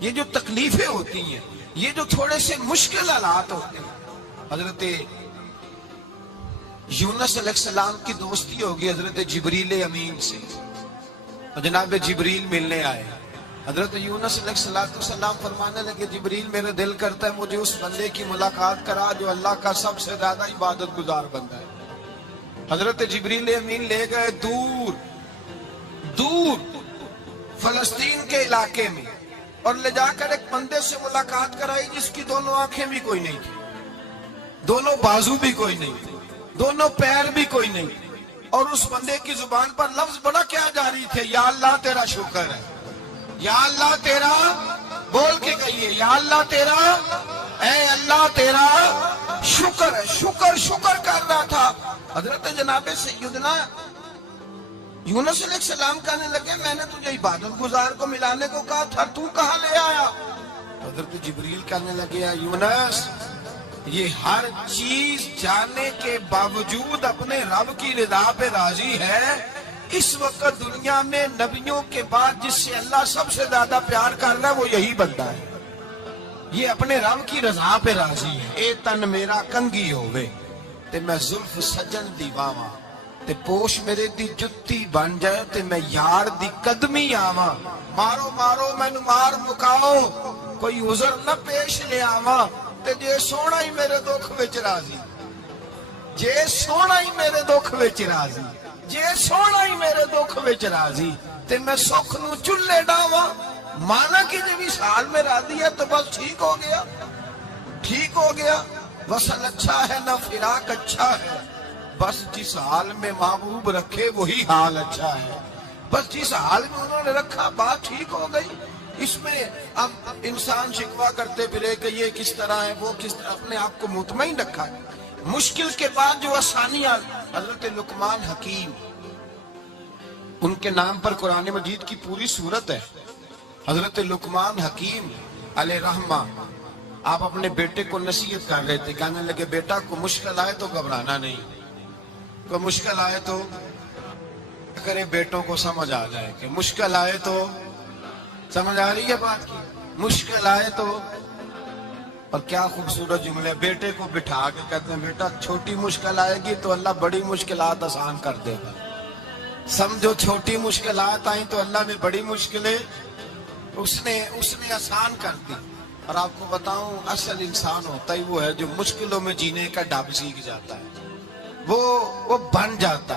یہ جو تکلیفیں ہوتی ہیں، یہ جو تھوڑے سے مشکل حالات ہوتے ہیں. حضرت یونس علیہ السلام کی دوستی ہوگی حضرت جبریل امین سے، اور جناب جبریل ملنے آئے. حضرت یونس علیہ السلام فرمانے لگے جبریل میرا دل کرتا ہے مجھے اس بندے کی ملاقات کرا جو اللہ کا سب سے زیادہ عبادت گزار بندہ ہے. حضرت جبریل امین لے گئے دور دور فلسطین کے علاقے میں، اور لے جا کر ایک بندے سے ملاقات کرائی جس کی دونوں آنکھیں بھی کوئی نہیں تھی، دونوں بازو بھی کوئی نہیں تھی، دونوں پیر بھی کوئی نہیں تھی، اور اس بندے کی زبان پر لفظ بڑا کیا جاری تھے، یا اللہ تیرا شکر ہے، یا اللہ تیرا، بول کے کہیے یا اللہ تیرا، اے اللہ تیرا شکر ہے. شکر کر رہا تھا. حضرت جناب سیدنا یونس علیہ السلام کہنے لگے میں نے تجھے عبادت گزار کو ملانے کو کہا تھا، تو کہاں لے آیا؟ حضرت جبریل کہنے لگے یونس یہ ہر چیز جاننے کے باوجود اپنے رب کی رضا پہ راضی ہے. اس وقت دنیا میں نبیوں کے بعد جس سے اللہ سب سے زیادہ پیار کر رہا ہے وہ یہی بندہ ہے. یہ اپنے رب کی رضا پہ راضی ہے. اے تن میرا کنگی ہوئے تے میں زلف سجن دی باواں، تے پوش میرے دی جتی بن جائے تے میں یار دی قدمی آواں. مارو مارو مینو مار مکاؤ کوئی عذر نہ پیش لے آواں، تے جے سونا ہی میرے دکھ وچ راضی، جے سونا ہی میرے دکھ وچ راضی، جے سونا ہی میرے دکھ وچ راضی تے میں سکھ نو چلے ڈاواں. مانا کہ جب اس حال میں راضی ہے تو بس ٹھیک ہو گیا، ٹھیک ہو گیا. وصل اچھا ہے نہ فراق اچھا ہے، بس جس حال میں محبوب رکھے وہی حال اچھا ہے. بس جس حال میں انہوں نے رکھا بات ٹھیک ہو گئی. اس میں اب انسان شکوہ کرتے پھرے کہ یہ کس طرح ہے وہ کس طرح، اپنے آپ کو مطمئن رکھا ہے. مشکل کے بعد جو آسانیاں، حضرت لقمان حکیم، ان کے نام پر قرآن مجید کی پوری سورت ہے. حضرت لقمان حکیم علیہ رحمہ آپ اپنے بیٹے کو نصیحت کر رہے تھے. کہنے لگے بیٹا کو مشکل آئے تو گھبرانا نہیں، کوئی مشکل آئے تو کرے بیٹوں کو سمجھ آ جائے کہ مشکل آئے تو، سمجھ آ رہی ہے بات کی، مشکل آئے تو. اور کیا خوبصورت جملے، بیٹے کو بٹھا کے کہتے ہیں بیٹا چھوٹی مشکل آئے گی تو اللہ بڑی مشکلات آسان کر دے گا. سمجھو چھوٹی مشکلات آئیں تو اللہ نے بڑی مشکلیں اس نے آسان کر دی. اور آپ کو بتاؤں اصل انسان ہوتا ہی وہ ہے جو مشکلوں میں جینے کا ڈب سیکھ جاتا ہے، وہ بن جاتا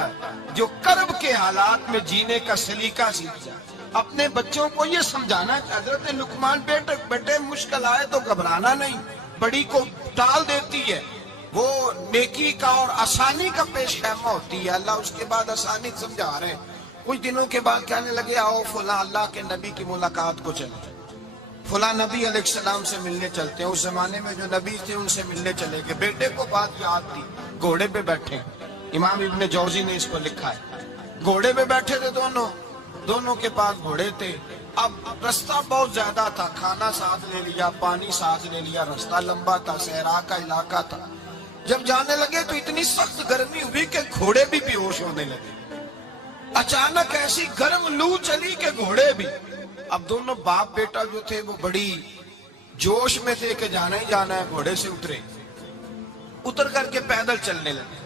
ہے جو کرب کے حالات میں جینے کا سلیقہ سیکھ جاتا ہے. اپنے بچوں کو یہ سمجھانا کہ حضرت لقمان بیٹے مشکل آئے تو گھبرانا نہیں، بڑی کو ٹال دیتی ہے، وہ نیکی کا اور آسانی کا پیش خیمہ ہوتی ہے. اللہ اس کے بعد آسانی سمجھا رہے ہیں. کچھ دنوں کے بعد کہنے لگے آؤ فلاں اللہ کے نبی کی ملاقات کو چلے، فلاں نبی علیہ السلام سے ملنے چلتے ہیں. اس زمانے میں جو نبی تھے ان سے ملنے چلے گئے. بیٹے کو بات یاد تھی، گھوڑے پہ بیٹھے، امام ابن جوزی نے اس کو لکھا ہے، گھوڑے پہ بیٹھے تھے دونوں کے پاس گھوڑے تھے. اب رستہ بہت زیادہ تھا، کھانا ساتھ لے لیا، پانی ساتھ لے لیا، رستہ لمبا تھا، صحرا کا علاقہ تھا. جب جانے لگے تو اتنی سخت گرمی ہوئی کہ گھوڑے بھی بے ہوش ہونے لگے. اچانک ایسی گرم لو چلی کہ گھوڑے بھی. اب دونوں باپ بیٹا جو تھے وہ بڑی جوش میں تھے کہ جانا ہی جانا ہے. گھوڑے سے اتر کر کے پیدل چلنے لگے.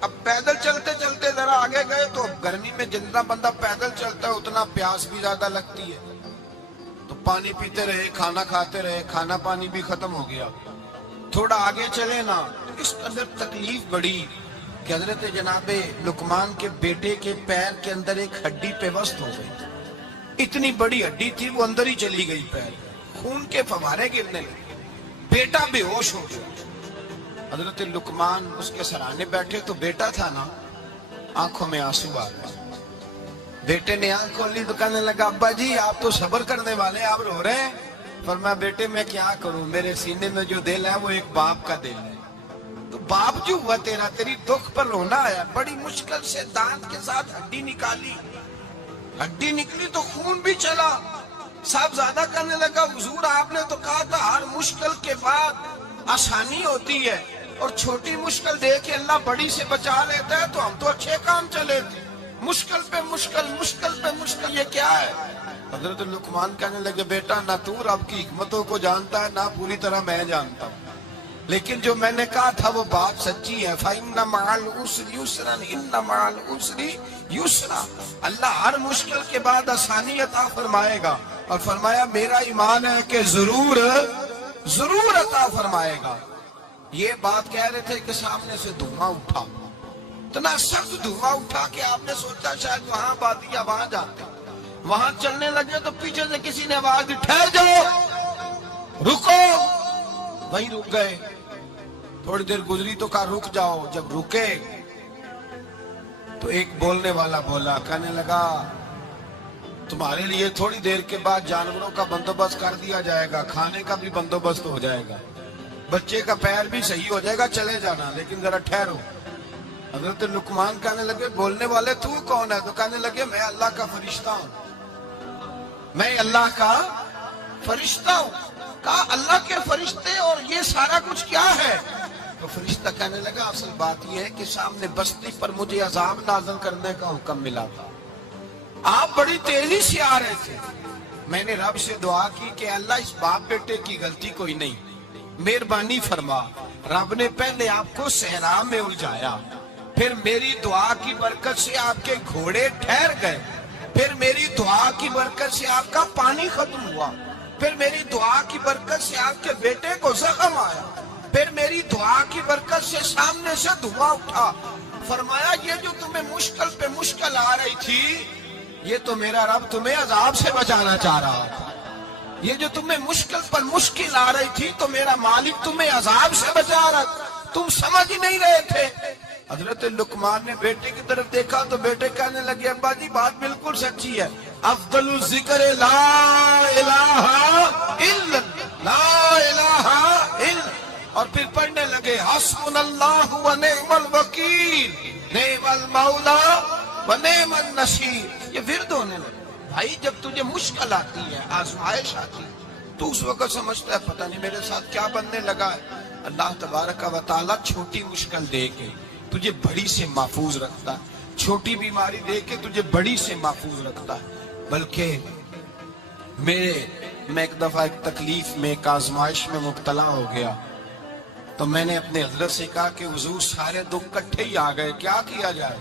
اب پیدل چلتے چلتے ذرا آگے گئے تو گرمی میں جتنا بندہ پیدل چلتا ہے اتنا پیاس بھی زیادہ لگتی ہے. تو پانی پیتے رہے، کھانا کھاتے رہے، کھانا پانی بھی ختم ہو گیا. تھوڑا آگے چلے نا اس قدر تکلیف بڑی کہ حضرت جناب لقمان کے بیٹے کے پیر کے اندر ایک ہڈی پیوست ہو گئی. اتنی بڑی ہڈی تھی وہ اندر ہی چلی گئی، پیر خون کے فوارے گرنے لگے. بیٹا بے ہوش ہو گیا. حضرت لقمان اس کے سرانے بیٹھے تو بیٹا تھا نا، آنکھوں میں آنسو آ گئے. بیٹے نے آنکھ کھولی تو کہنے لگا ابا جی آپ تو صبر کرنے والے، آپ رو رہے ہیں. فرمایا بیٹے میں کیا کروں، میرے سینے میں جو دل ہے وہ ایک باپ کا دل ہے. تو باپ جو ہوا تیرا، تیری دکھ پر رونا آیا. بڑی مشکل سے دانت کے ساتھ ہڈی نکالی، ہڈی نکلی تو خون بھی چلا. صاحب زیادہ کہنے لگا حضور آپ نے تو کہا تھا ہر مشکل کے بعد آسانی ہوتی ہے، اور چھوٹی مشکل دے کے اللہ بڑی سے بچا لیتا ہے. تو ہم تو اچھے کام چلے تھے، مشکل پہ مشکل، مشکل پہ مشکل، یہ کیا ہے؟ حضرت لقمان کہنے لگے بیٹا نہ تو رب کی حکمتوں کو جانتا ہے نہ پوری طرح میں جانتا ہوں، لیکن جو میں نے کہا تھا وہ بات سچی ہے۔ فَإِنَّ مَعَ الْعُسْرِ يُسْرًا إِنَّ مَعَ الْعُسْرِ يُسْرًا، اللہ ہر مشکل کے بعد آسانی عطا فرمائے گا، اور فرمایا میرا ایمان ہے کہ ضرور ضرور عطا فرمائے گا۔ یہ بات کہہ رہے تھے کہ سامنے سے دھواں اٹھا، اتنا سخت دھواں اٹھا کہ آپ نے سوچا شاید وہاں بات یا وہاں جاتے، وہاں چلنے لگے تو پیچھے سے کسی نے آواز دی ٹھہر جاؤ رکو، وہیں رک گئے۔ تھوڑی دیر گزری تو کہا رک جاؤ، جب رکے تو ایک بولنے والا بولا، کہنے لگا تمہارے لیے تھوڑی دیر کے بعد جانوروں کا بندوبست کر دیا جائے گا، کھانے کا بھی بندوبست ہو جائے گا، بچے کا پیر بھی صحیح ہو جائے گا، چلے جانا لیکن ذرا ٹھہرو۔ حضرت لقمان کہنے لگے بولنے والے تو کون ہے؟ تو کہنے لگے میں اللہ کا فرشتہ ہوں، میں اللہ کا فرشتہ ہوں۔ کہا اللہ کے فرشتے اور یہ سارا کچھ کیا ہے؟ تو فرشتہ کہنے لگا اصل بات یہ ہے کہ سامنے بستی پر مجھے عذاب نازل کرنے کا حکم ملا تھا، آپ بڑی تیزی سے آ رہے تھے، میں نے رب سے دعا کی کہ اللہ اس باپ بیٹے کی غلطی کوئی نہیں، مہربانی فرما۔ رب نے پہلے آپ کو صحرا میں الجھایا، پھر میری دعا کی برکت سے آپ کے گھوڑے ٹھہر گئے، پھر میری دعا کی برکت سے آپ کا پانی ختم ہوا، پھر میری دعا کی برکت سے آپ کے بیٹے کو زخم آیا، پھر میری دعا کی برکت سے سامنے سے دھواں اٹھا۔ فرمایا یہ جو تمہیں مشکل پہ مشکل آ رہی تھی، یہ تو میرا رب تمہیں عذاب سے بچانا چاہ رہا تھا، یہ جو تمہیں مشکل پر مشکل آ رہی تھی تو میرا مالک تمہیں عذاب سے بچا رہا تھا، تم سمجھ ہی نہیں رہے تھے۔ حضرت لقمان نے بیٹے کی طرف دیکھا تو بیٹے کہنے لگے ابا جی بات بالکل سچی ہے، افضل الذکر لا الہ الا لا الہ الا، اور پھر پڑھنے لگے حسبنا اللہ و نعم الوکیل نعم المولا و نعم النصیر۔ یہ ورد ہونے لگے۔ بھائی جب تجھے مشکل آتی ہے، آزمائش آتی ہے، تو اس وقت سمجھتا ہے پتہ نہیں میرے ساتھ کیا بننے لگا ہے، اللہ تبارک و تعالیٰ چھوٹی مشکل دے کے تجھے بڑی سے محفوظ رکھتا ہے، چھوٹی بیماری دے کے تجھے بڑی سے محفوظ رکھتا ہے۔ بلکہ میں ایک دفعہ ایک تکلیف میں ایک آزمائش میں مبتلا ہو گیا، تو میں نے اپنے حضرت سے کہا کہ حضور سارے دکھ کٹھے ہی آ گئے، کیا کیا جائے؟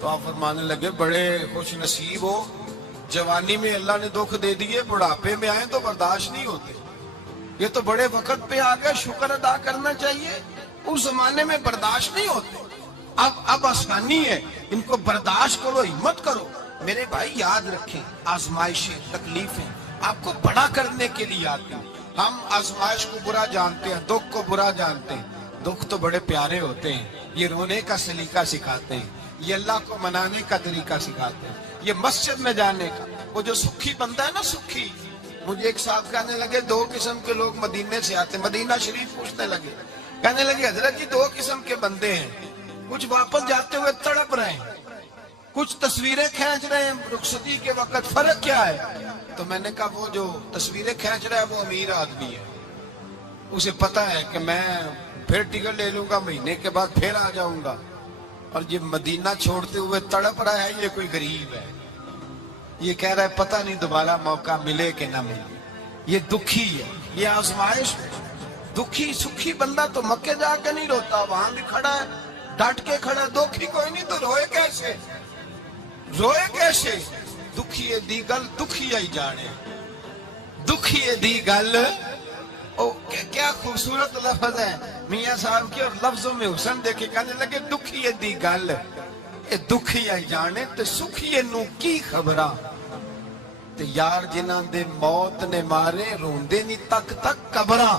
تو آپ فرمانے لگے بڑے خوش نصیب ہو، جوانی میں اللہ نے دکھ دے دیے، بڑھاپے میں آئے تو برداشت نہیں ہوتے، یہ تو بڑے وقت پہ آ گئے، شکر ادا کرنا چاہیے، اس زمانے میں برداشت نہیں ہوتے، اب آسانی ہے، ان کو برداشت کرو، ہمت کرو۔ میرے بھائی یاد رکھیں آزمائشیں تکلیفیں آپ کو بڑا کرنے کے لیے آتی ہیں۔ ہم آزمائش کو برا جانتے ہیں، دکھ کو برا جانتے ہیں، دکھ تو بڑے پیارے ہوتے ہیں، یہ رونے کا سلیقہ سکھاتے ہیں، یہ اللہ کو منانے کا طریقہ سکھاتے ہیں، یہ مسجد میں جانے کا۔ وہ جو سکھی بندہ ہے نا سکھی، مجھے ایک صاحب کہنے لگے دو قسم کے لوگ مدینے سے آتے، مدینہ شریف پوچھنے لگے، کہنے لگے حضرت جی دو قسم کے بندے ہیں، کچھ واپس جاتے ہوئے تڑپ رہے ہیں، کچھ تصویریں کھینچ رہے ہیں رخصتی کے وقت، فرق کیا ہے؟ تو میں نے کہا وہ جو تصویریں کھینچ رہا ہے وہ امیر آدمی ہے، اسے پتا ہے کہ میں پھر ٹکٹ لے لوں گا، مہینے کے بعد پھر آ جاؤں گا، اور یہ مدینہ چھوڑتے ہوئے تڑپ رہا ہے یہ کوئی غریب ہے، یہ کہہ رہا ہے پتہ نہیں دوبارہ موقع ملے کہ نہ ملے، یہ دکھی ہے، یہ آزمائش ہے۔ دکھی سکھی بندہ تو مکے جا کے نہیں روتا، وہاں بھی کھڑا ہے ڈٹ کے کھڑا ہے، دکھی کوئی نہیں تو روئے کیسے؟ روئے کیسے؟ دکھیے دی گل دکھی آئی جانے، دکھیے دی گل، کیا خوبصورت لفظ ہے میاں صاحب کی، اور لفظوں میں حسن دیکھے، کہنے لگے دکھیے دی گل اے دکھی آئی جانے تے سکھیے نو کی خبراں، تے یار جنہاں دے موت نے مارے روندے نہیں تک تک قبراں۔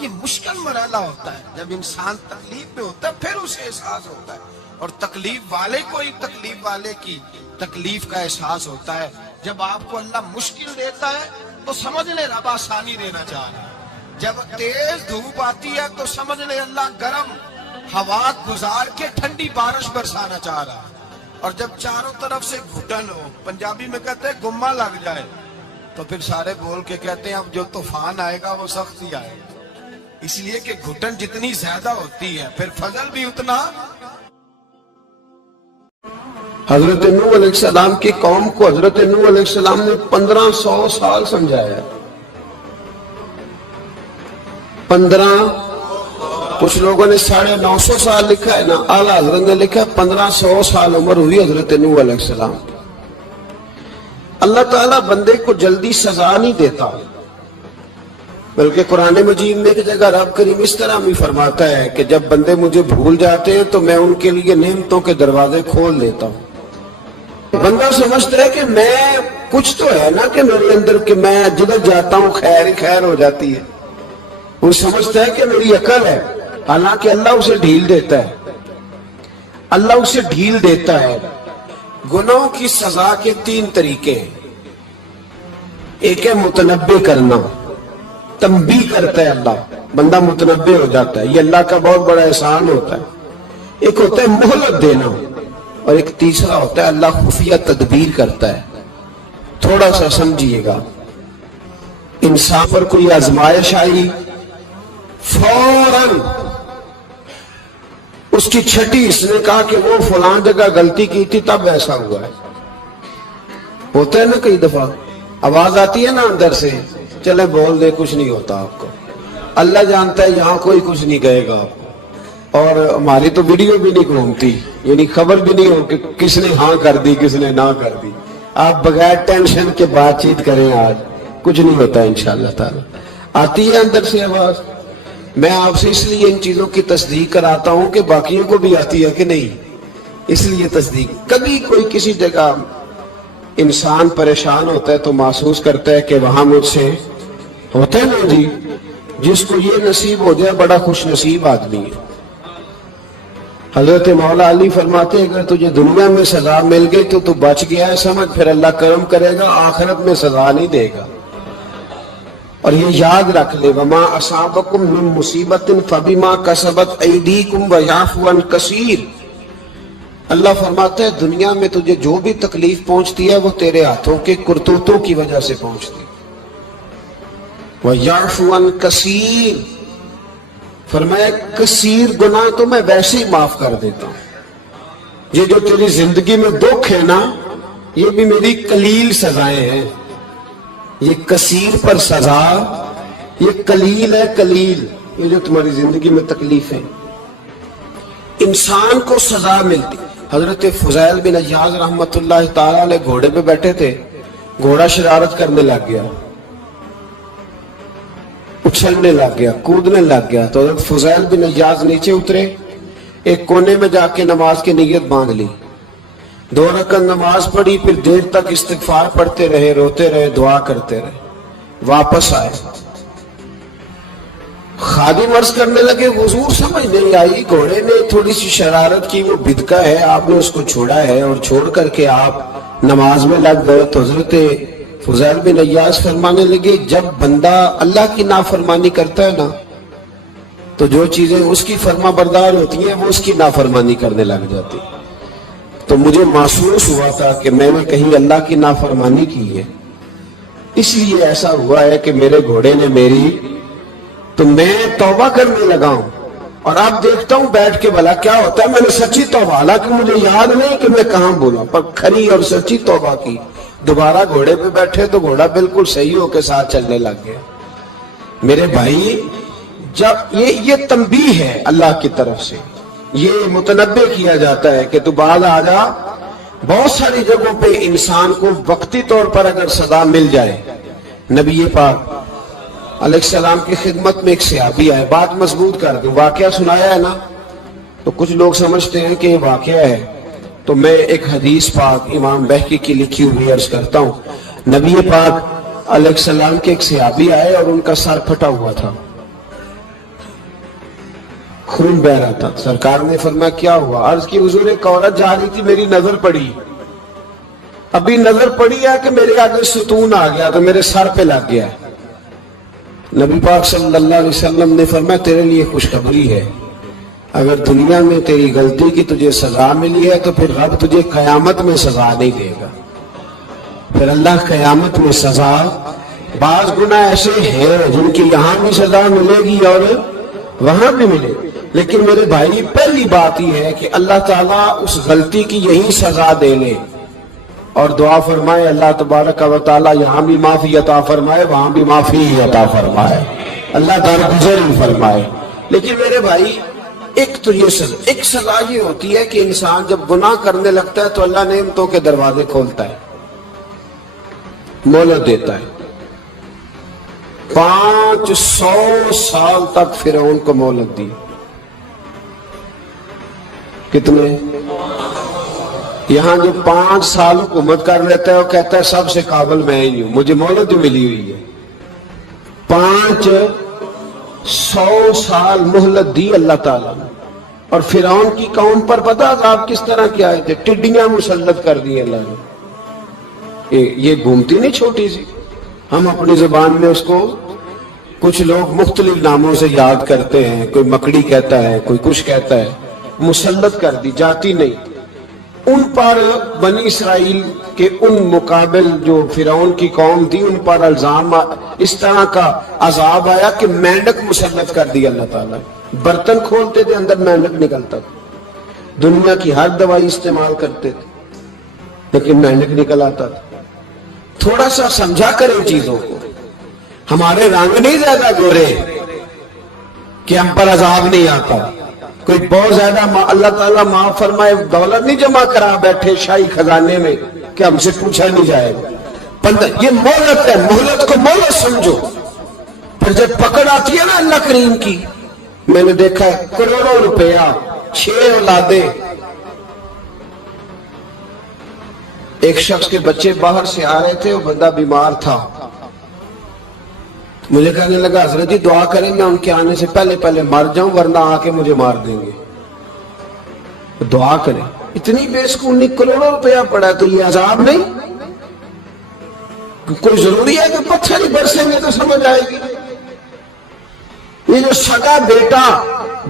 یہ مشکل مرحلہ ہوتا ہے، جب انسان تکلیف میں ہوتا ہے پھر اسے احساس ہوتا ہے، اور تکلیف والے کو ہی تکلیف والے کی تکلیف کا احساس ہوتا ہے۔ جب آپ کو اللہ مشکل دیتا ہے تو سمجھ لے رب آسانی دینا چاہ رہا ہے، جب تیز دھوپ آتی ہے تو سمجھ لے اللہ گرم ہوا گزار کے ٹھنڈی بارش برسانا چاہ رہا ہے، اور جب چاروں طرف سے گھٹن ہو، پنجابی میں کہتے ہیں گمہ لگ جائے، تو پھر سارے بول کے کہتے ہیں اب جو طوفان آئے گا وہ سخت ہی آئے گا، اس لیے کہ گھٹن جتنی زیادہ ہوتی ہے پھر فضل بھی اتنا۔ حضرت نوح علیہ السلام کی قوم کو حضرت نوح علیہ السلام نے 1500 سال سمجھایا. 15، کچھ لوگوں نے 950 سال لکھا ہے نا، اعلیٰ حضرت نے لکھا 1500 سال عمر ہوئی حضرت نوح علیہ السلام. اللہ تعالیٰ بندے کو جلدی سزا نہیں دیتا، بلکہ قرآن مجید میں ایک جگہ رب کریم اس طرح بھی فرماتا ہے کہ جب بندے مجھے بھول جاتے ہیں تو میں ان کے لیے نعمتوں کے دروازے کھول دیتا ہوں. بندہ سمجھتا ہے کہ میں کچھ تو ہے نا کہ میرے اندر کہ میں جدھر جاتا ہوں خیر ہی خیر ہو جاتی ہے. وہ سمجھتا ہے کہ میری عقل ہے، حالانکہ اللہ اسے ڈھیل دیتا ہے. اللہ اسے ڈھیل دیتا ہے. گناہوں کی سزا کے 3 طریقے ہیں. ایک ہے متنبع کرنا، تنبیہ کرتا ہے اللہ، بندہ متنبع ہو جاتا ہے، یہ اللہ کا بہت بڑا احسان ہوتا ہے. ایک ہوتا ہے مہلت دینا، اور ایک تیسرا ہوتا ہے اللہ خفیہ تدبیر کرتا ہے. تھوڑا سا سمجھیے گا، انسان پر کوئی آزمائش آئی، فوراً اس کی چھٹی اس نے کہا کہ وہ فلاں جگہ غلطی کی تھی تب ایسا ہوا ہے. ہوتا ہے نا کئی دفعہ آواز آتی ہے نا اندر سے، چلے بول دے کچھ نہیں ہوتا آپ کو. اللہ جانتا ہے یہاں کوئی کچھ نہیں کہے گا آپ کو. اور ہماری تو ویڈیو بھی نہیں گھومتی، یعنی خبر بھی نہیں ہو کہ کس نے ہاں کر دی کس نے نہ کر دی. آپ بغیر ٹینشن کے بات چیت کریں، آج کچھ نہیں ہوتا انشاءاللہ تعالی. آتی ہے اندر سے آواز. میں آپ سے اس لیے ان چیزوں کی تصدیق کراتا ہوں کہ باقیوں کو بھی آتی ہے کہ نہیں، اس لیے تصدیق. کبھی کوئی کسی جگہ انسان پریشان ہوتا ہے تو محسوس کرتا ہے کہ وہاں مجھ سے ہوتا ہے نا جی، جس کو یہ نصیب ہو جائے بڑا خوش نصیب آدمی ہے. حضرت مولا علی فرماتے ہیں اگر تجھے دنیا میں سزا مل گئی تو تو بچ گیا ہے سمجھ، پھر اللہ کرم کرے گا، آخرت میں سزا نہیں دے گا. اور یہ یاد رکھ لے، وما اصابکم من مصیبت فبما کسبت ایدیکم ویعفو عن کثیر. اللہ فرماتا ہے دنیا میں تجھے جو بھی تکلیف پہنچتی ہے وہ تیرے ہاتھوں کے کرتوتوں کی وجہ سے پہنچتی ہے. ویعفو عن کثیر، فرمایا کثیر گناہ تو میں ویسے ہی معاف کر دیتا ہوں. یہ جو تیری زندگی میں دکھ ہے نا، یہ بھی میری قلیل سزائیں ہیں. یہ کثیر پر سزا، یہ قلیل ہے. قلیل یہ جو تمہاری زندگی میں تکلیف ہے. انسان کو سزا ملتی. حضرت فضیل بن عیاض رحمت اللہ تعالی علیہ گھوڑے پہ بیٹھے تھے، گھوڑا شرارت کرنے لگ گیا، اچھلنے لگ گیا، کودنے لگ گیا. تو حضرت فضیل بن عیاض نیچے اترے، ایک کونے میں جا کے نماز کی نیت باندھ لی، 2 رکعت نماز پڑھی، پھر دیر تک استغفار پڑھتے رہے، روتے رہے، دعا کرتے رہے. واپس آئے، خادم عرض کرنے لگے حضور سمجھ نہیں آئی، گھوڑے نے تھوڑی سی شرارت کی، وہ بدکا ہے، آپ نے اس کو چھوڑا ہے اور چھوڑ کر کے آپ نماز میں لگ گئے. تو حضرت فضیل بن عیاض فرمانے لگے جب بندہ اللہ کی نافرمانی کرتا ہے نا تو جو چیزیں اس کی فرما بردار ہوتی ہیں وہ اس کی نافرمانی کرنے لگ جاتی. تو مجھے محسوس ہوا تھا کہ میں نے کہیں اللہ کی نافرمانی کی ہے، اس لیے ایسا ہوا ہے کہ میرے گھوڑے نے میری، تو میں توبہ کرنے لگا ہوں. اور اب دیکھتا ہوں بیٹھ کے بھلا کیا ہوتا ہے. میں نے سچی توبہ، حالانکہ مجھے یاد نہیں کہ میں کہاں بولا، پر کھری اور سچی توبہ کی. دوبارہ گھوڑے پہ بیٹھے تو گھوڑا بالکل صحیح ہو کے ساتھ چلنے لگ گیا. میرے بھائی جب یہ تنبیہ ہے اللہ کی طرف سے، یہ متنبع کیا جاتا ہے کہ تو بعد آ جا. بہت ساری جگہوں پہ انسان کو وقتی طور پر اگر سزا مل جائے. نبی پاک علیہ السلام کی خدمت میں ایک صحابی آئے، بات مضبوط کر دوں، واقعہ سنایا ہے نا تو کچھ لوگ سمجھتے ہیں کہ یہ واقعہ ہے، تو میں ایک حدیث پاک امام بہقی کی لکھی ہوئی عرض کرتا ہوں. نبی پاک علیہ السلام کے ایک صحابی آئے اور ان کا سر پھٹا ہوا تھا، خون بہ رہا تھا. سرکار نے فرمایا کیا ہوا؟ عرض کی حضور ایک عورت جا رہی تھی، میری نظر پڑی، ابھی نظر پڑی ہے کہ میرے آگے ستون آ گیا تو میرے سر پہ لگ گیا. نبی پاک صلی اللہ علیہ وسلم نے فرمایا تیرے لیے خوشخبری ہے، اگر دنیا میں تیری غلطی کی تجھے سزا ملی ہے تو پھر رب تجھے قیامت میں سزا نہیں دے گا. پھر اللہ قیامت میں سزا، بعض گناہ ایسے ہیں جن کی یہاں بھی سزا ملے گی اور وہاں بھی ملے. لیکن میرے بھائی پہلی بات یہ ہے کہ اللہ تعالیٰ اس غلطی کی یہی سزا دے لے اور دعا فرمائے اللہ تبارک و تعالیٰ یہاں بھی معافی عطا فرمائے وہاں بھی معافی عطا فرمائے، اللہ درگزر فرمائے۔ لیکن میرے بھائی ایک تو ایک سزا یہ ہوتی ہے کہ انسان جب گناہ کرنے لگتا ہے تو اللہ نعمتوں کے دروازے کھولتا ہے، مہلت دیتا ہے۔ 500 سال تک فرعون کو مہلت دی، کتنے؟ یہاں جو 5 سال حکومت کر لیتا ہے وہ کہتا ہے سب سے قابل میں ہی ہوں، مجھے مہلت ملی ہوئی ہے۔ 500 سال مہلت دی اللہ تعالیٰ نے، اور فرعون کی قوم پر پتہ عذاب کس طرح کیا ہے؟ ٹڈیاں مسلط کر دی اللہ نے۔ یہ گھومتی نہیں چھوٹی سی، ہم اپنی زبان میں اس کو کچھ لوگ مختلف ناموں سے یاد کرتے ہیں، کوئی مکڑی کہتا ہے، کوئی کچھ کہتا ہے، مسلط کر دی، جاتی نہیں۔ ان پر بنی اسرائیل کے ان مقابل جو فرعون کی قوم تھی ان پر الزام اس طرح کا عذاب آیا کہ مینڈک مسلط کر دی اللہ تعالیٰ۔ برتن کھولتے تھے اندر مینڈک نکلتا تھا، دنیا کی ہر دوائی استعمال کرتے تھے لیکن مینڈک نکل آتا تھا۔ تھوڑا سا سمجھا کریں چیزوں کو، ہمارے رنگ نہیں زیادہ گورے کہ ہم پر عذاب نہیں آتا، کوئی بہت زیادہ اللہ تعالیٰ معاف فرمائے دولت نہیں جمع کرا بیٹھے شاہی خزانے میں کہ ہم سے پوچھا نہیں جائے گا۔ یہ مہلت ہے، مہلت کو مہلت سمجھو۔ پھر جب پکڑ آتی ہے نا اللہ کریم کی، میں نے دیکھا ہے کروڑوں روپیہ، 6 اولادیں، ایک شخص کے بچے باہر سے آ رہے تھے، وہ بندہ بیمار تھا، مجھے کہنے لگا حضرت جی دعا کریں میں ان کے آنے سے پہلے مر جاؤں ورنہ آ کے مجھے مار دیں گے، دعا کریں۔ اتنی بے سکونی، کروڑوں روپیہ پڑا تو یہ عذاب نہیں؟ کوئی ضروری ہے کہ پتھر ہی برسیں گے تو سمجھ آئے گی؟ یہ جو سگا بیٹا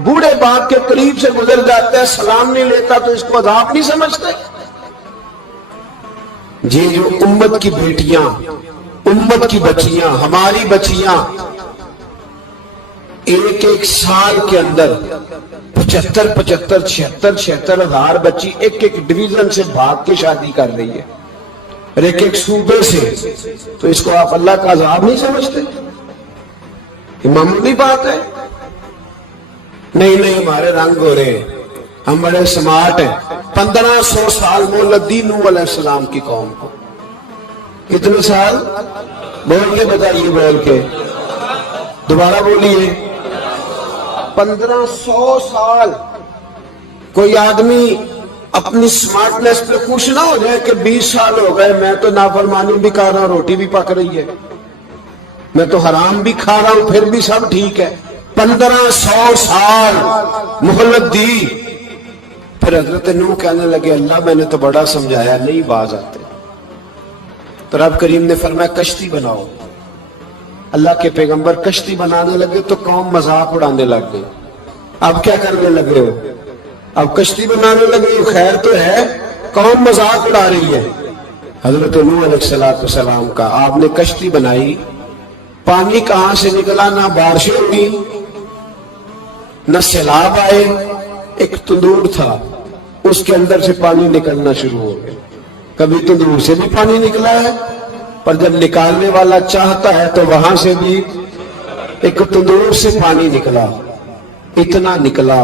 بوڑھے باپ کے قریب سے گزر جاتا ہے سلام نہیں لیتا تو اس کو عذاب نہیں سمجھتے؟ یہ جو امت کی بیٹیاں، امت کی بچیاں، ہماری بچیاں ایک سال کے اندر 75,000 ہزار بچی ایک ڈویژن سے بھاگ کے شادی کر رہی ہے اور ایک صوبے سے، تو اس کو آپ اللہ کا عذاب نہیں سمجھتے؟ یہ معمولی بات ہے؟ نہیں ہمارے رنگ ہو رہے ہیں، ہم بڑے سمارٹ ہیں۔ 1500 سال مہلت دی نوح علیہ السلام کی قوم کو۔ کتنے سال؟ بول کے بتائیے، بول کے دوبارہ بولیے۔ 1500 سال۔ کوئی آدمی اپنی سمارٹنس پہ خوش نہ ہو جائے کہ 20 سال ہو گئے میں تو نافرمانی بھی کر رہا ہوں، روٹی بھی پک رہی ہے، میں تو حرام بھی کھا رہا ہوں، پھر بھی سب ٹھیک ہے۔ 1500 سال مہلت دی۔ پھر حضرت نوح کہنے لگے اللہ میں نے تو بڑا سمجھایا نہیں باز آتے، تو رب کریم نے فرمایا کشتی بناؤ۔ اللہ کے پیغمبر کشتی بنانے لگے تو قوم مذاق اڑانے لگ گئی۔ اب کیا کرنے لگے ہو؟ اب کشتی بنانے لگے ہو، خیر تو ہے، قوم مذاق اڑا رہی ہے۔ حضرت نوح علیہ السلام کا آپ نے کشتی بنائی، پانی کہاں سے نکلا؟ نہ بارشیں ہوئی نہ سیلاب آئے، ایک تندور تھا اس کے اندر سے پانی نکلنا شروع ہو گیا۔ کبھی تندور سے بھی پانی نکلا ہے، پر جب نکالنے والا چاہتا ہے تو وہاں سے بھی ایک تندور سے پانی نکلا، اتنا نکلا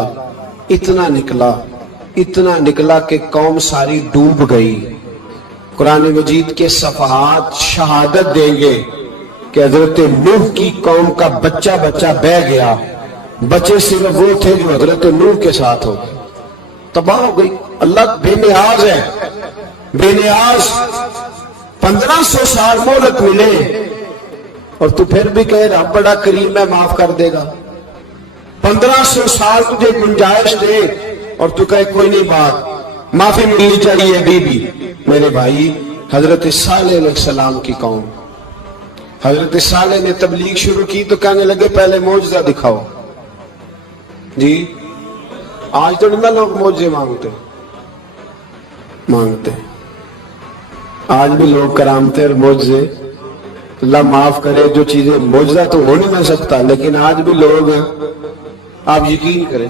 اتنا نکلا اتنا نکلا کہ قوم ساری ڈوب گئی۔ قرآن مجید کے صفحات شہادت دیں گے کہ حضرت نوح کی قوم کا بچہ بہ گیا، بچے صرف وہ تھے جو حضرت نوح کے ساتھ ہو گئے، تباہ ہو گئی۔ اللہ بے نیاز ہے، بے نیاز۔ 1500 سال مہلت ملے اور تو پھر بھی کہے رب بڑا کریم ہے معاف کر دے گا۔ 1500 سال تجھے گنجائش دے اور تو کہے کوئی نہیں بات معافی ملنی چاہیے ابھی بھی۔ میرے بھائی حضرت صالح علیہ السلام کی قوم، حضرت صالح نے تبلیغ شروع کی تو کہنے لگے پہلے معجزہ دکھاؤ۔ جی آج تو نہیں لوگ معجزے مانگتے، آج بھی لوگ کرامتے اور معجزے، اللہ معاف کرے جو چیزیں معجزہ تو ہو نہیں سکتا، لیکن آج بھی لوگ ہیں، آپ یقین کریں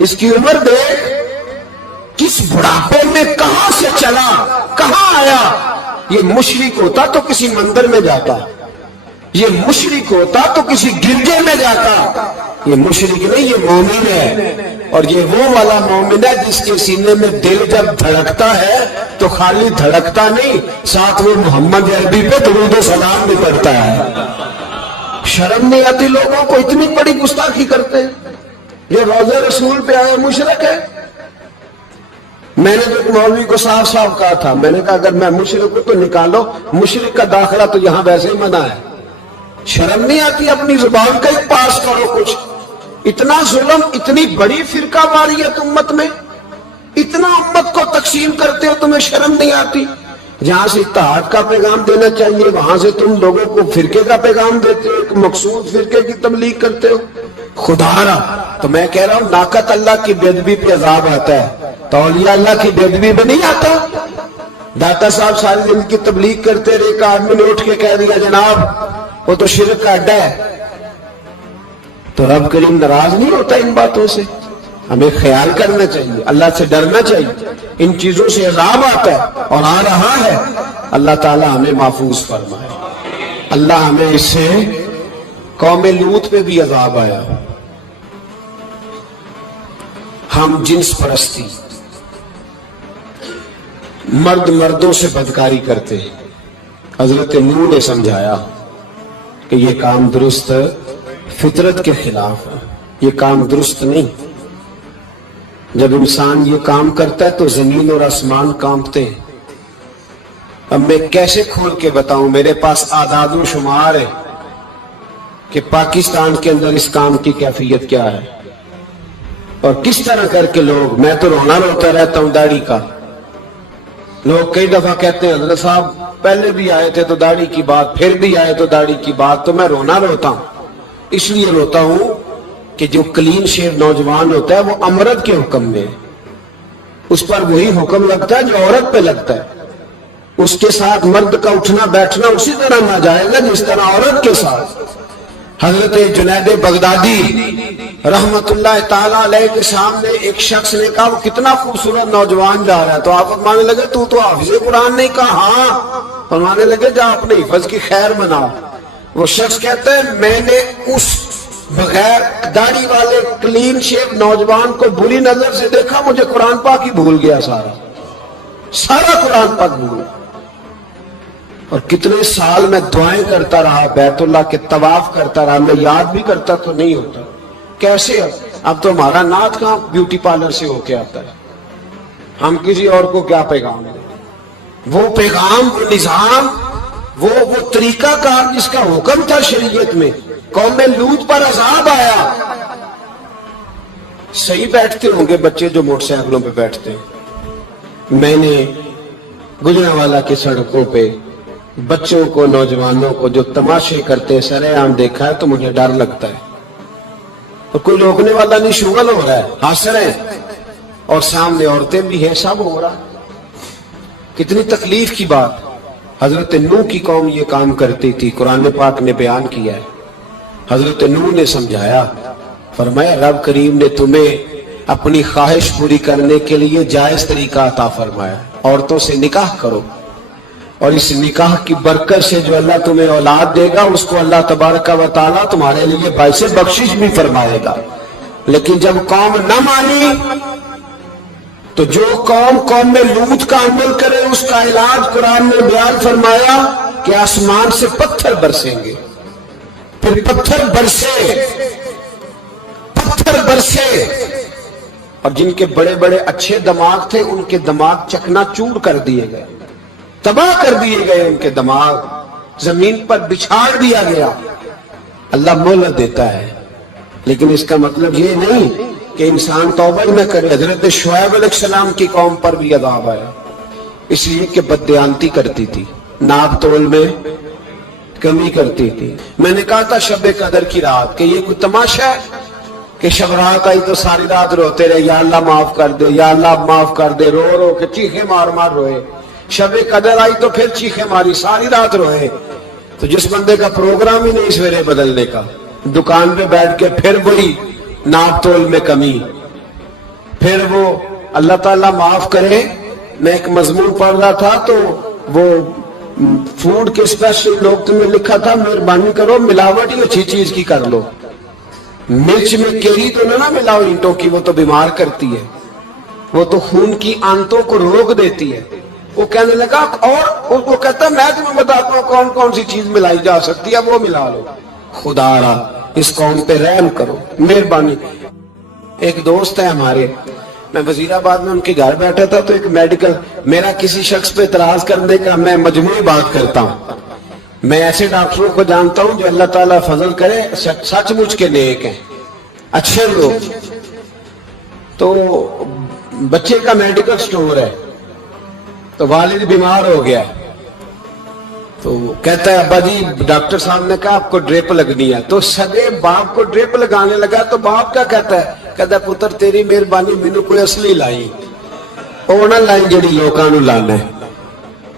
اس کی عمر دیکھ، کس بڑھاپے میں کہاں سے چلا، کہاں آیا۔ یہ مشرک ہوتا تو کسی مندر میں جاتا، یہ مشرک ہوتا تو کسی گرجے میں جاتا، یہ مشرک نہیں، یہ مومن ہے۔ اور یہ وہ والا مومن ہے جس کے سینے میں دل جب دھڑکتا ہے تو خالی دھڑکتا نہیں، ساتھ وہ محمد عربی پہ درود و سلام بھی پڑھتا ہے۔ شرم نہیں آتی لوگوں کو، اتنی بڑی گستاخی کرتے ہیں۔ یہ روضہ رسول پہ آیا مشرک ہے۔ میں نے تو ایک مولوی کو صاف صاف کہا تھا، میں نے کہا اگر میں مشرک ہوں تو نکالو، مشرک کا داخلہ تو یہاں ویسے ہی منع ہے۔ شرم نہیں آتی، اپنی زبان کا ہی پاس کرو کچھ۔ اتنا ظلم، اتنی بڑی فرقہ واریت امت میں، اتنا امت کو تقسیم کرتے ہو، تمہیں شرم نہیں آتی؟ جہاں سے اتحاد کا پیغام دینا چاہیے وہاں سے تم لوگوں کو فرقے کا پیغام دیتے ہو، ایک مقصود فرقے کی تبلیغ کرتے ہو۔ خدا را، تو میں کہہ رہا ہوں ناقت اللہ کی بے ادبی پہ عذاب آتا ہے، تو اولیاء اللہ کی بے ادبی پہ نہیں آتا۔ داتا صاحب ساری دن کی تبلیغ کرتے رہے، ایک آدمی نے اٹھ کے کہہ دیا جناب وہ تو شرک کا اڈا ہے، تو رب کریم ناراض نہیں ہوتا ان باتوں سے؟ ہمیں خیال کرنا چاہیے، اللہ سے ڈرنا چاہیے۔ ان چیزوں سے عذاب آتا ہے اور آ رہا ہے، اللہ تعالی ہمیں محفوظ فرمائے۔ اللہ ہمیں اس سے، قوم لوط پہ بھی عذاب آیا، ہم جنس پرستی، مرد مردوں سے بدکاری کرتے ہیں۔ حضرت نوح نے سمجھایا کہ یہ کام درست فطرت کے خلاف ہے، یہ کام درست نہیں۔ جب انسان یہ کام کرتا ہے تو زمین اور آسمان کانپتے ہیں۔ اب میں کیسے کھول کے بتاؤں، میرے پاس اعداد و شمار ہے کہ پاکستان کے اندر اس کام کی کیفیت کیا ہے اور کس طرح کر کے لوگ، میں تو رونا روتا رہتا ہوں داڑھی کا۔ لوگ کئی دفعہ کہتے ہیں حضرت صاحب پہلے بھی آئے تھے تو داڑھی کی بات، پھر بھی آئے تو داڑھی کی بات، تو میں رونا روتا ہوں۔ اس لیے روتا ہوں کہ جو کلین شیو نوجوان ہوتا ہے وہ امرد کے حکم میں، اس پر وہی حکم لگتا ہے جو عورت پہ لگتا ہے۔ اس کے ساتھ مرد کا اٹھنا بیٹھنا اسی طرح ناجائز ہے جس طرح عورت کے ساتھ۔ حضرت جنید بغدادی رحمت اللہ تعالیٰ علیہ کے سامنے ایک شخص نے کہا وہ کتنا خوبصورت نوجوان جا رہا ہے، تو آپ فرمانے لگے تو حافظ قرآن نہیں کہا؟ ہاں۔ فرمانے لگے جا اپنے حفظ کی خیر مناؤ۔ وہ شخص کہتا ہے میں نے اس بغیر داڑھی والے کلین شیپ نوجوان کو بری نظر سے دیکھا، مجھے قرآن پاک ہی بھول گیا، سارا قرآن پاک بھول گیا۔ اور کتنے سال میں دعائیں کرتا رہا، بیت اللہ کے طواف کرتا رہا، میں یاد بھی کرتا تو نہیں ہوتا۔ کیسے اب تو ہمارا نعت کہاں بیوٹی پارلر سے ہو کے آتا ہے، ہم کسی اور کو کیا پیغام دیں؟ وہ پیغام، وہ نظام، وہ طریقہ کار جس کا حکم تھا شریعت میں، قوم لوط پر عذاب آیا۔ صحیح بیٹھتے ہوں گے بچے جو موٹر سائیکلوں پہ بیٹھتے ہیں، میں نے گجرانوالہ کی سڑکوں پہ بچوں کو، نوجوانوں کو جو تماشے کرتے سرے عام دیکھا ہے تو مجھے ڈر لگتا ہے۔ اور کوئی روکنے والا نہیں، شغل ہو رہا ہے، ہنس رہے ہیں، اور سامنے عورتیں بھی ہیں، سب ہو رہا۔ کتنی تکلیف کی بات۔ حضرت نوح کی قوم یہ کام کرتی تھی، قرآن پاک نے بیان کیا ہے۔ حضرت نوح نے سمجھایا، فرمایا رب کریم نے تمہیں اپنی خواہش پوری کرنے کے لیے جائز طریقہ عطا فرمایا، عورتوں سے نکاح کرو، اور اس نکاح کی برکت سے جو اللہ تمہیں اولاد دے گا اس کو اللہ تبارک و تعالیٰ تمہارے لیے باعث بخشش بھی فرمائے گا۔ لیکن جب قوم نہ مانی تو جو قوم میں لوط کا عمل کرے اس کا علاج قرآن نے بیان فرمایا کہ آسمان سے پتھر برسیں گے، پھر پتھر برسے، اور جن کے بڑے بڑے اچھے دماغ تھے ان کے دماغ چکنا چور کر دیے گئے، تباہ کر دیے گئے، ان کے دماغ زمین پر بچھاڑ دیا گیا۔ اللہ مہلت دیتا ہے، لیکن اس کا مطلب یہ نہیں کہ انسان توبہ نہ کرے۔ حضرت شعیب علیہ السلام کی قوم پر بھی عذاب آیا، اس لیے کہ بددیانتی کرتی تھی، ناپ تول میں کمی کرتی تھی۔ میں نے کہا تھا شب قدر کی رات کہ یہ کوئی تماشا ہے کہ شب رات آئی تو ساری رات روتے رہے یا اللہ معاف کر دے، یا اللہ معاف کر دے، رو رو کے چیخیں مار مار روئے۔ شب قدر آئی تو پھر چیخیں ماری، ساری رات روئے۔ تو جس بندے کا پروگرام ہی نہیں سویرے بدلنے کا، دکان پہ بیٹھ کے پھر وہی ناپ تول میں کمی، پھر وہ اللہ تعالیٰ معاف کرے، میں ایک مضمون پڑھ رہا تھا تو وہ فوڈ کے اسپیشل ڈاکٹر نے لکھا تھا مہربانی کرو ملاوٹ ہی اچھی چیز کی کر لو، مرچ میں کیری تو نہ ملاؤ اینٹوں کی، وہ تو بیمار کرتی ہے، وہ تو خون کی آنتوں کو روک دیتی ہے۔ وہ کہنے لگا اور وہ کہتا ہے میں تمہیں بتاتا ہوں کون کون سی چیز ملائی جا سکتی ہے، وہ ملا لو۔ خدا را اس قوم پہ رحم کرو، مہربانی۔ ایک دوست ہے ہمارے، میں وزیر آباد میں ان کے گھر بیٹھا تھا تو ایک میڈیکل، میرا کسی شخص پہ اعتراض کرنے کا میں مجموعی بات کرتا ہوں، میں ایسے ڈاکٹروں کو جانتا ہوں جو اللہ تعالیٰ فضل کرے سچ مچ کے نیک ہیں، اچھے لوگ۔ تو بچے کا میڈیکل سٹور ہے، تو والد بیمار ہو گیا، تو کہتا ہے ابا جی ڈاکٹر صاحب نے کہا آپ کو ڈریپ لگنی ہے، تو سگے باپ کو ڈریپ لگانے لگا، تو باپ کیا کہتا ہے پتر تیری مہربانی مینوں کوئی اصلی لائی، وہ نہ لائی جڑی لوکاں نوں لانا ہے۔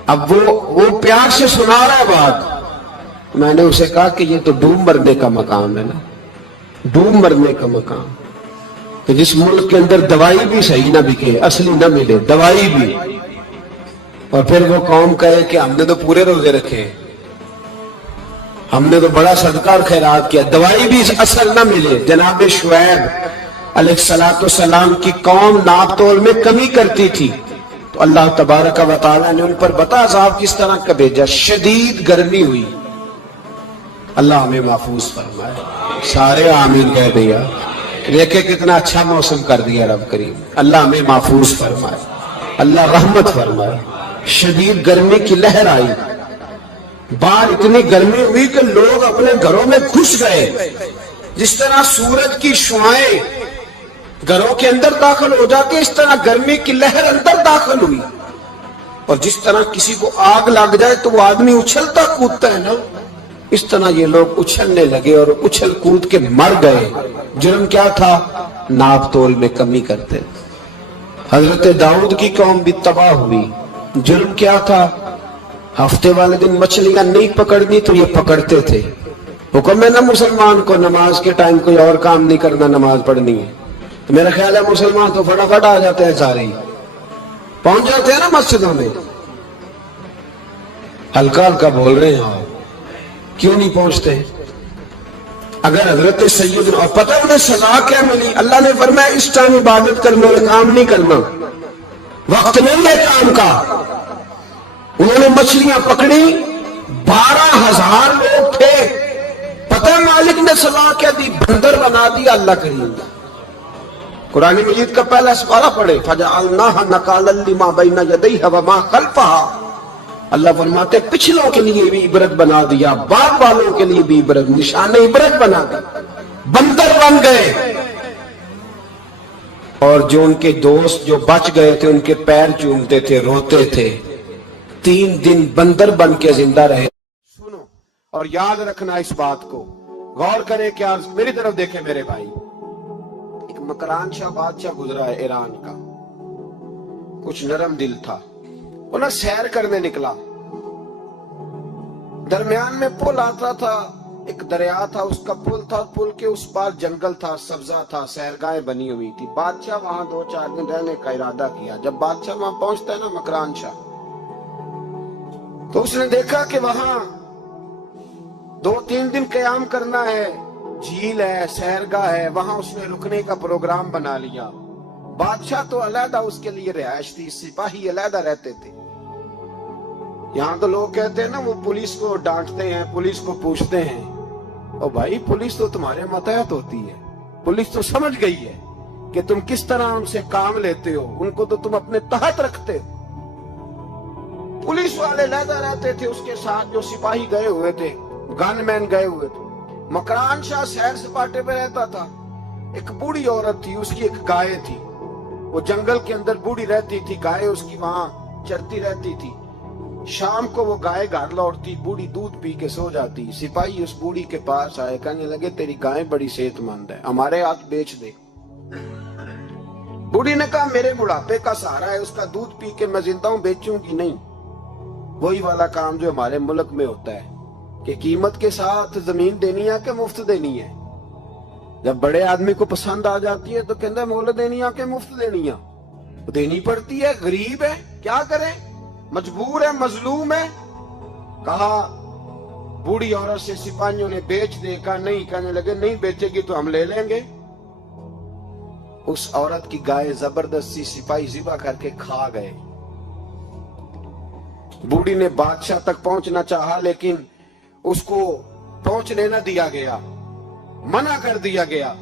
اب وہ پیار سے سنا رہا ہے بات، میں نے اسے کہا کہ یہ تو ڈوب مرنے کا مقام ہے نا، ڈوب مرنے کا مقام، کہ جس ملک کے اندر دوائی بھی صحیح نہ بکے، اصلی نہ ملے دوائی بھی، اور پھر وہ قوم کہے کہ ہم نے تو پورے روزے رکھے، ہم نے تو بڑا صدقہ اور خیرات کیا، دوائی بھی اصل نہ ملے۔ جناب شعیب علیہ السلام کی قوم ناپ تول میں کمی کرتی تھی، تو اللہ تبارک و تعالیٰ نے ان پر بتا عذاب کس طرح کا بھیجا، شدید گرمی ہوئی۔ اللہ ہمیں محفوظ فرمائے، سارے آمین کہہ دیا، دیکھے کتنا اچھا موسم کر دیا رب کریم، اللہ ہمیں محفوظ فرمائے، اللہ رحمت فرمائے۔ شدید گرمی کی لہر آئی، باہر اتنی گرمی ہوئی کہ لوگ اپنے گھروں میں گھس گئے، جس طرح سورج کی شعاعیں گھروں کے اندر داخل ہو جاتی، اس طرح گرمی کی لہر اندر داخل ہوئی، اور جس طرح کسی کو آگ لگ جائے تو وہ آدمی اچھلتا کودتا ہے نا، اس طرح یہ لوگ اچھلنے لگے اور اچھل کود کے مر گئے۔ جرم کیا تھا؟ ناپ تول میں کمی کرتے۔ حضرت داؤد کی قوم بھی تباہ ہوئی، جرم کیا تھا؟ ہفتے والے دن مچھلیاں نہیں پکڑنی تو یہ پکڑتے تھے۔ حکم ہے نا مسلمان کو نماز کے ٹائم کوئی اور کام نہیں کرنا، نماز پڑھنی ہے، تو میرا خیال ہے مسلمان تو فٹافٹ آ جاتے ہیں، سارے پہنچ جاتے ہیں نا مسجدوں میں۔ ہلکا ہلکا بول رہے ہیں آپ، کیوں نہیں پہنچتے؟ اگر حضرت سید اور پتہ انہیں سزا کیا ملی، اللہ نے فرمایا اس ٹائم عبادت کرنا، کام نہیں کرنا، وقت نہیں ہے کام کا۔ انہوں نے مچھلیاں پکڑی، 12,000 لوگ تھے، پتہ مالک نے سزا کیا دی، بندر بنا دیا اللہ کریم۔ قرآن مجید کا پہلا سپارہ پڑھے، فَجَعَلْنَاهَا نَكَالًا لِمَا بَيْنَ يَدَيْهَا وَمَا خَلْفَهَا، اللہ فرماتے پچھلوں کے لیے بھی عبرت بنا دیا، بعد والوں کے لیے بھی عبرت، نشان عبرت بنا دی، بندر بن گئے۔ اور جو ان کے دوست جو بچ گئے تھے ان کے پیر چومتے تھے، روتے تھے، 3 دن بندر بن کے زندہ رہے۔ سنو اور یاد رکھنا اس بات کو، غور کریں، کیا میری طرف دیکھیں میرے بھائی، ایک مکران شاہ بادشاہ گزرا ہے ایران کا، کچھ نرم دل تھا، وہ نہ سیر کرنے نکلا، درمیان میں پل آتا تھا، ایک دریا تھا، اس کا پل تھا، پل کے اس پار جنگل تھا، سبزہ تھا، سیرگاہیں بنی ہوئی تھی۔ بادشاہ وہاں 2-4 دن رہنے کا ارادہ کیا۔ جب بادشاہ وہاں پہنچتا ہے نا مکران شاہ، تو اس نے دیکھا کہ وہاں 2-3 دن قیام کرنا ہے، جھیل ہے، سیرگاہ ہے، وہاں اس نے رکنے کا پروگرام بنا لیا۔ بادشاہ تو علیحدہ اس کے لیے رہائش تھی، سپاہی علیحدہ رہتے تھے۔ یہاں تو لوگ کہتے ہیں نا وہ پولیس کو ڈانٹتے ہیں، پولیس کو پوچھتے ہیں، او بھائی پولیس تو تمہارے ماتحت ہوتی ہے، پولیس تو سمجھ گئی ہے کہ تم کس طرح ان سے کام لیتے ہو، ان کو تو تم اپنے تحت رکھتے ہو۔ پولیس والے علیحدہ رہتے تھے، اس کے ساتھ جو سپاہی گئے ہوئے تھے، گن مین گئے ہوئے تھے۔ مکران شاہ سیر سپاٹے پہ رہتا تھا، ایک بوڑھی عورت تھی، اس کی ایک گائے تھی، وہ جنگل کے اندر بوڑھی رہتی تھی، گائے اس کی وہاں چرتی رہتی تھی۔ شام کو وہ گائے گھر لوٹتی، بوڑھی دودھ پی کے سو جاتی، سپاہی اس بوڑھی کے پاس آئے، کہنے لگے تیری گائے بڑی صحت مند ہے، ہمارے ہاتھ بیچ دے۔ بوڑھی نے کہا میرے بڑھاپے کا سہارا ہے، اس کا دودھ پی کے میں زندہ ہوں، بیچوں گی نہیں۔ وہی والا کام جو ہمارے ملک میں ہوتا ہے کہ قیمت کے ساتھ زمین دینی ہے کہ مفت دینی ہے، جب بڑے آدمی کو پسند آ جاتی ہے تو کہتا ہے مول دینیاں کہ مفت دینیاں، دینی پڑتی ہے، غریب ہے، کیا کریں، مجبور ہے، مظلوم ہے۔ کہا بوڑھی عورت سے سپاہیوں نے بیچ دے، کہا نہیں، کہنے لگے نہیں بیچے گی تو ہم لے لیں گے۔ اس عورت کی گائے زبردستی سپاہی ذبح کر کے کھا گئے۔ بوڑھی نے بادشاہ تک پہنچنا چاہا لیکن اس کو پہنچنے نہ دیا گیا، منع کر دیا گیا،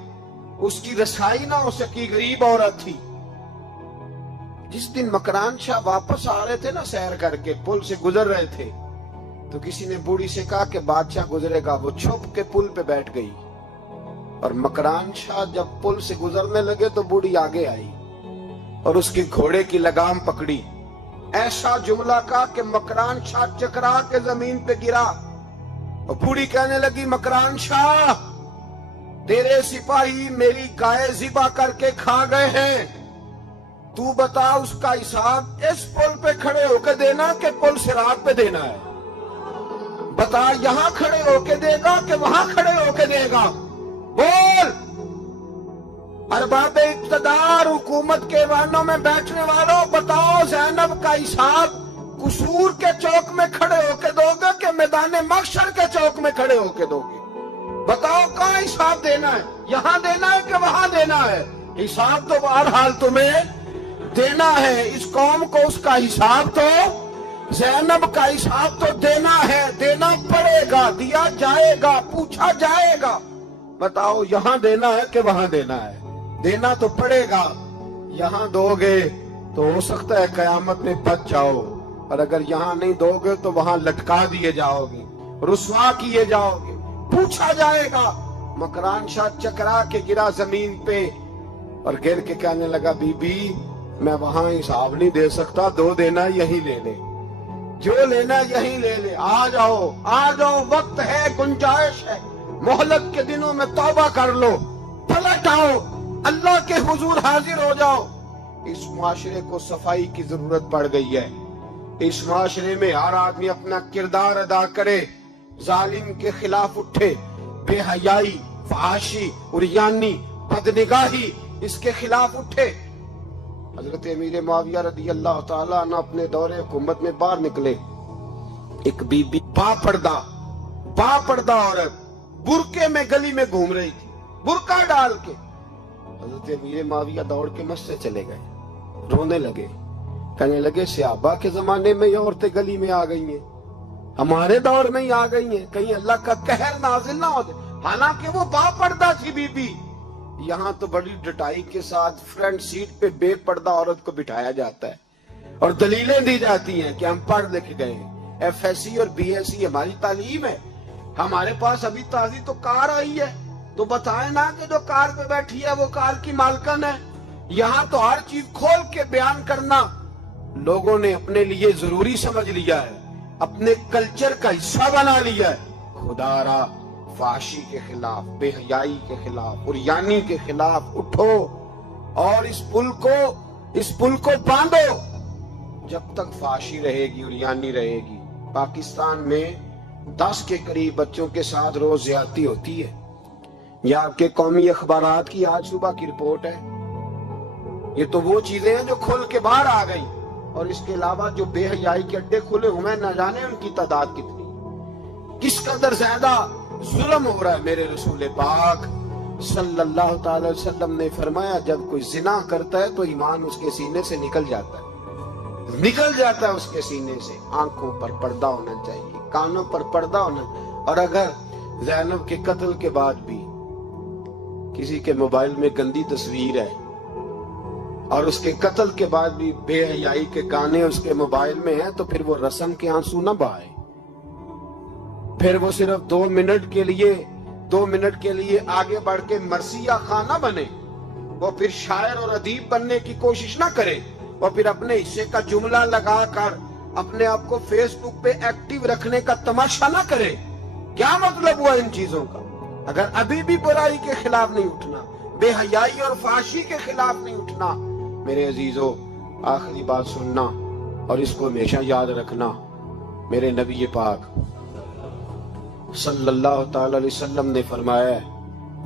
اس کی رسائی نہ ہو سکی، غریب عورت تھی۔ جس دن مکران شاہ واپس آ رہے تھے نا سیر کر کے، پل سے گزر رہے تھے، تو کسی نے بوڑھی سے کہا کہ بادشاہ گزرے گا، وہ چھپ کے پل پہ بیٹھ گئی، اور مکران شاہ جب پل سے گزرنے لگے تو بوڑھی آگے آئی اور اس کی گھوڑے کی لگام پکڑی، ایسا جملہ کہا کہ مکران شاہ چکرا کے زمین پہ گرا، اور بوڑھی کہنے لگی مکران شاہ تیرے سپاہی میری گائے ذبح کر کے کھا گئے ہیں، تو بتا اس کا حساب اس پل پہ کھڑے ہو کے دینا کہ پل صراط پہ دینا ہے؟ بتا یہاں کھڑے ہو کے دے گا کہ وہاں کھڑے ہو کے دے گا؟ بول۔ ارباب اقتدار، حکومت کے ایوانوں میں بیٹھنے والوں، بتاؤ زینب کا حساب قصور کے چوک میں کھڑے ہو کے دو گے کہ میدان محشر کے چوک میں کھڑے ہو کے دو گے؟ بتاؤ کہاں حساب دینا ہے، یہاں دینا ہے کہ وہاں دینا ہے؟ حساب تو بہرحال تمہیں دینا ہے، اس قوم کو اس کا حساب تو، زینب کا حساب تو دینا ہے، دینا پڑے گا، دیا جائے گا، پوچھا جائے گا۔ بتاؤ یہاں دینا ہے کہ وہاں دینا ہے؟ دینا تو پڑے گا، یہاں دو گے تو ہو سکتا ہے قیامت میں بچ جاؤ، اور اگر یہاں نہیں دو گے تو وہاں لٹکا دیے جاؤ گے، رسوا کیے جاؤ گے، پوچھا جائے گا۔ مکران شاہ چکرا کے گرا زمین پہ اور گر کے کہنے لگا بی بی میں وہاں حساب نہیں دے سکتا، دو دینا یہی لے لے، جو لینا یہی لے لے، آ جاؤ آ جاؤ، وقت ہے، گنجائش ہے، مہلت کے دنوں میں توبہ کر لو، پلٹ آؤ، اللہ کے حضور حاضر ہو جاؤ۔ اس معاشرے کو صفائی کی ضرورت پڑ گئی ہے، اس معاشرے میں ہر آدمی اپنا کردار ادا کرے، ظالم کے خلاف اٹھے، بے حیائی، فحاشی، عریانی، بدنگاہی، اس کے خلاف اٹھے۔ حضرت امیر معاویہ رضی اللہ تعالیٰ عنہ اپنے دور حکومت میں باہر نکلے، ایک بی بی با پردہ عورت برقعے میں گلی میں گھوم رہی تھی، برقع ڈال کے۔ حضرت امیر معاویہ دوڑ کے مسجد چلے گئے، رونے لگے، کہنے لگے صحابہ کے زمانے میں یہ عورتیں گلی میں آ گئی ہیں، ہمارے دور میں ہی آ گئی ہیں، کہیں اللہ کا قہر نازل نہ ہو جائے۔ حالانکہ وہ با پردہ تھی بی بی، یہاں تو بڑی ڈٹائی کے ساتھ فرنٹ سیٹ پہ بے پردہ عورت کو بٹھایا جاتا ہے اور دلیلیں دی جاتی ہیں کہ ہم پڑھ لکھ گئے ہیں، ایف ایس سی اور بی ایس سی ہماری تعلیم ہے، ہمارے پاس ابھی تازی تو کار آئی ہے، تو بتائیں نا کہ جو کار پہ بیٹھی ہے وہ کار کی مالکن ہے۔ یہاں تو ہر چیز کھول کے بیان کرنا لوگوں نے اپنے لیے ضروری سمجھ لیا ہے، اپنے کلچر کا حصہ بنا لیا ہے۔ خدا را فحاشی کے خلاف، بے حیائی کے خلاف، عریانی کے خلاف اٹھو اور اس پل کو باندھو۔ جب تک فحاشی رہے گی، عریانی رہے گی، پاکستان میں 10 کے قریب بچوں کے ساتھ روز زیادتی ہوتی ہے۔ یہ آپ کے قومی اخبارات کی آج صبح کی رپورٹ ہے۔ یہ تو وہ چیزیں ہیں جو کھل کے باہر آ گئی، اور اس کے علاوہ جو بے حیائی کے اڈے کھلے ہوئے نہ جانے ان کی تعداد کتنی، کس قدر زیادہ ظلم ہو رہا ہے۔ میرے رسول پاک صلی اللہ تعالی وسلم نے فرمایا جب کوئی زنا کرتا ہے تو ایمان اس کے سینے سے نکل جاتا ہے اس کے سینے سے۔ آنکھوں پر پردہ ہونا چاہیے، کانوں پر پردہ ہونا، اور اگر زینب کے قتل کے بعد بھی کسی کے موبائل میں گندی تصویر ہے اور اس کے قتل کے بعد بھی بے حیائی کے گانے اس کے موبائل میں ہیں، تو پھر وہ رسم کے آنسو نہ بہائے، پھر وہ صرف 2 منٹ کے لیے آگے بڑھ کے مرثیہ خان نہ بنے، وہ پھر شاعر اور ادیب بننے کی کوشش نہ کرے، وہ پھر اپنے حصے کا جملہ لگا کر اپنے آپ کو فیس بک پہ ایکٹیو رکھنے کا تماشا نہ کرے۔ کیا مطلب ہوا ان چیزوں کا؟ اگر ابھی بھی برائی کے خلاف نہیں اٹھنا، بے حیائی اور فحاشی کے خلاف نہیں اٹھنا، میرے عزیزو آخری بات سننا اور اس کو ہمیشہ یاد رکھنا۔ میرے نبی پاک صلی اللہ تعالی علیہ وسلم نے فرمایا ہے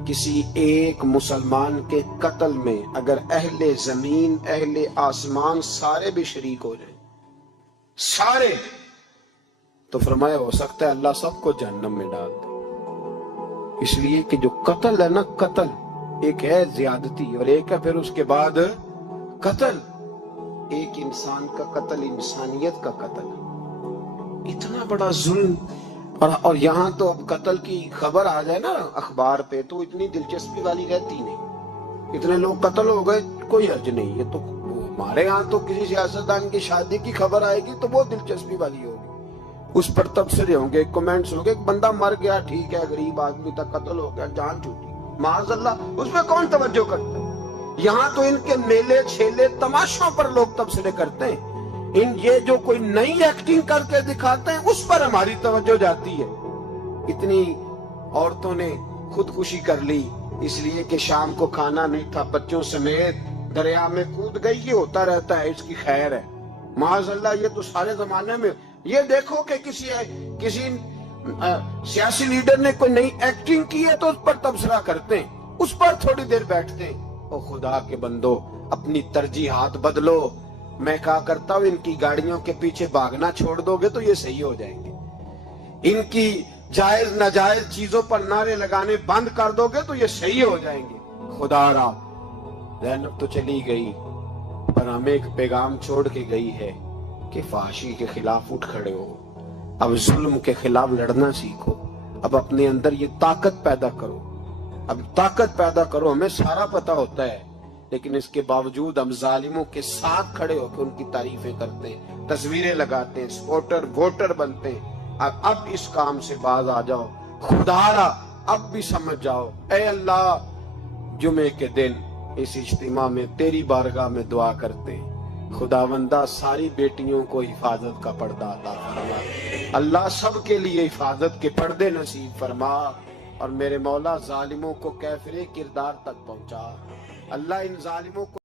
کسی ایک مسلمان کے قتل میں اگر اہل زمین اہل آسمان سارے بھی شریک ہو جائیں سارے، تو فرمایا ہو سکتا ہے اللہ سب کو جہنم میں ڈال دے۔ اس لیے کہ جو قتل ہے نا، قتل ایک ہے زیادتی اور ایک ہے پھر اس کے بعد قتل، ایک انسان کا قتل انسانیت کا قتل، اتنا بڑا ظلم۔ اور یہاں تو اب قتل کی خبر آ جائے نا اخبار پہ تو اتنی دلچسپی والی رہتی نہیں، اتنے لوگ قتل ہو گئے کوئی حرج نہیں، یہ تو ہمارے ہاں تو کسی سیاستدان کی شادی کی خبر آئے گی تو بہت دلچسپی والی ہوگی، اس پر تبصرے ہوں گے، کمنٹس ہوں گے، ایک بندہ مر گیا ٹھیک ہے، غریب آدمی تھا، قتل ہو گیا، جان چھوٹی، معاذ اللہ، اس پہ کون توجہ کرتا ہے؟ یہاں تو ان کے میلے چھیلے تماشوں پر لوگ تبصرے کرتے ہیں، یہ جو کوئی نئی ایکٹنگ کر کے دکھاتے ہیں اس پر ہماری توجہ جاتی ہے۔ اتنی عورتوں نے خودکشی کر لی اس لیے کہ شام کو کھانا نہیں تھا، بچوں سمیت دریا میں کود گئی، یہ ہوتا رہتا ہے، اس کی خیر ہے، معاذ اللہ۔ یہ تو سارے زمانے میں، یہ دیکھو کہ کسی سیاسی لیڈر نے کوئی نئی ایکٹنگ کی ہے تو اس پر تبصرہ کرتے ہیں، اس پر تھوڑی دیر بیٹھتے ہیں۔ او خدا کے بندو، اپنی ترجیحات بدلو۔ میں کہا کرتا ہوں ان کی گاڑیوں کے پیچھے بھاگنا چھوڑ دو گے تو یہ صحیح ہو جائیں گے، ان کی جائز ناجائز چیزوں پر نعرے لگانے بند کر دو گے تو یہ صحیح ہو جائیں گے۔ خدا را زینب تو چلی گئی پر ہمیں ایک پیغام چھوڑ کے گئی ہے کہ فحاشی کے خلاف اٹھ کھڑے ہو، اب ظلم کے خلاف لڑنا سیکھو، اب اپنے اندر یہ طاقت پیدا کرو، اب طاقت پیدا کرو۔ ہمیں سارا پتہ ہوتا ہے لیکن اس کے باوجود ہم ظالموں کے ساتھ کھڑے ہو کے ان کی تعریفیں کرتے ہیں، تصویریں لگاتے ہیں، سپورٹر ووٹر بنتے ہیں۔ اب اس کام سے باز آ جاؤ، خدا را اب بھی سمجھ جاؤ۔ اے اللہ، جمعے کے دن اس اجتماع میں تیری بارگاہ میں دعا کرتے ہیں، خداوندہ ساری بیٹیوں کو حفاظت کا پردہ عطا فرما، اللہ سب کے لیے حفاظت کے پردے نصیب فرما، اور میرے مولا ظالموں کو کیفر کردار تک پہنچا، اللہ ان ظالموں کو